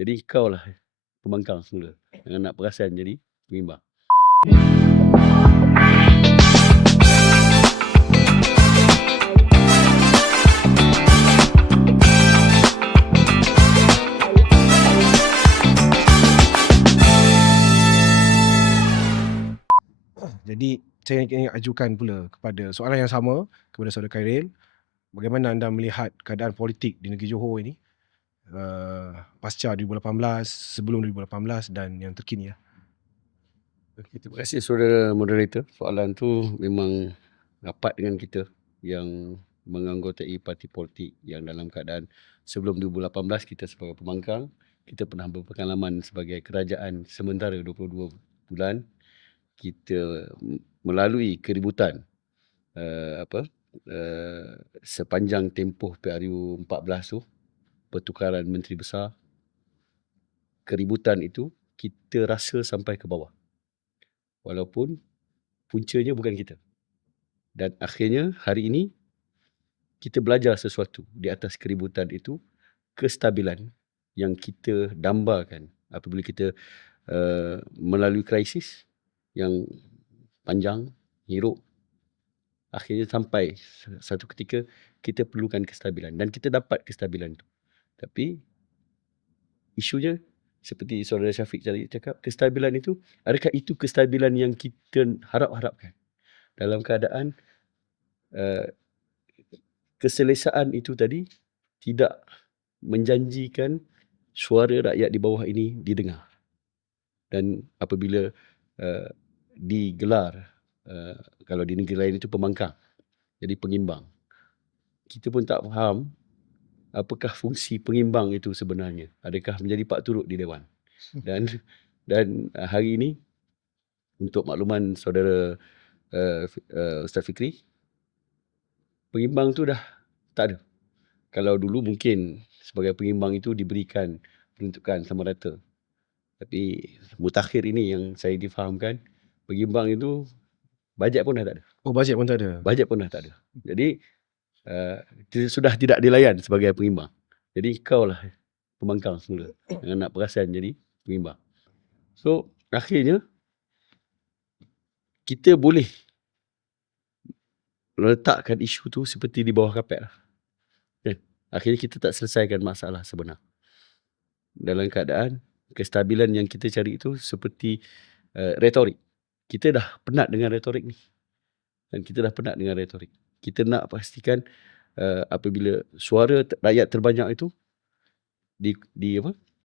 Jadi kau lah pembangkang semula. Jangan nak perasan jadi pengimbang. Jadi saya ingin ajukan pula kepada soalan yang sama kepada saudara Khairil. Bagaimana anda melihat keadaan politik di negeri Johor ini pasca 2018, sebelum 2018 dan yang terkini ya? Okay, terima kasih saudara moderator. Soalan tu memang rapat dengan kita yang menganggotai parti politik yang dalam keadaan sebelum 2018 kita sebagai pembangkang, kita pernah berpengalaman sebagai kerajaan sementara 22 bulan. Kita melalui keributan sepanjang tempoh PRU 14 tu, pertukaran menteri besar, keributan itu kita rasa sampai ke bawah. Walaupun puncanya bukan kita. Dan akhirnya hari ini kita belajar sesuatu di atas keributan itu, kestabilan yang kita dambakan apabila kita melalui krisis yang panjang, hiruk, akhirnya sampai satu ketika kita perlukan kestabilan dan kita dapat kestabilan itu. Tapi isunya seperti saudara Syafiq tadi cakap, kestabilan itu, adakah itu kestabilan yang kita harapkan? Dalam keadaan keselesaan itu tadi tidak menjanjikan suara rakyat di bawah ini didengar. Dan apabila digelar, kalau di negeri lain itu pembangkang, jadi pengimbang, kita pun tak faham apakah fungsi pengimbang itu sebenarnya. Adakah menjadi pak turut di Dewan? Dan hari ini, untuk makluman saudara Ustaz Fikri, pengimbang tu dah tak ada. Kalau dulu mungkin sebagai pengimbang itu diberikan peruntukan sama rata. Tapi mutakhir ini yang saya difahamkan, pengimbang itu bajet pun dah tak ada. Oh, bajet pun tak ada? Bajet pun dah tak ada. Jadi sudah tidak dilayan sebagai pengimbang. Jadi kau lah pembangkang semula. Jangan nak perasan jadi pengimbang. So akhirnya kita boleh letakkan isu tu seperti di bawah kapet lah. Akhirnya kita tak selesaikan masalah sebenar. Dalam keadaan kestabilan yang kita cari itu seperti retorik. Kita dah penat dengan retorik ni. Dan kita dah penat dengan retorik. Kita nak pastikan apabila suara rakyat terbanyak itu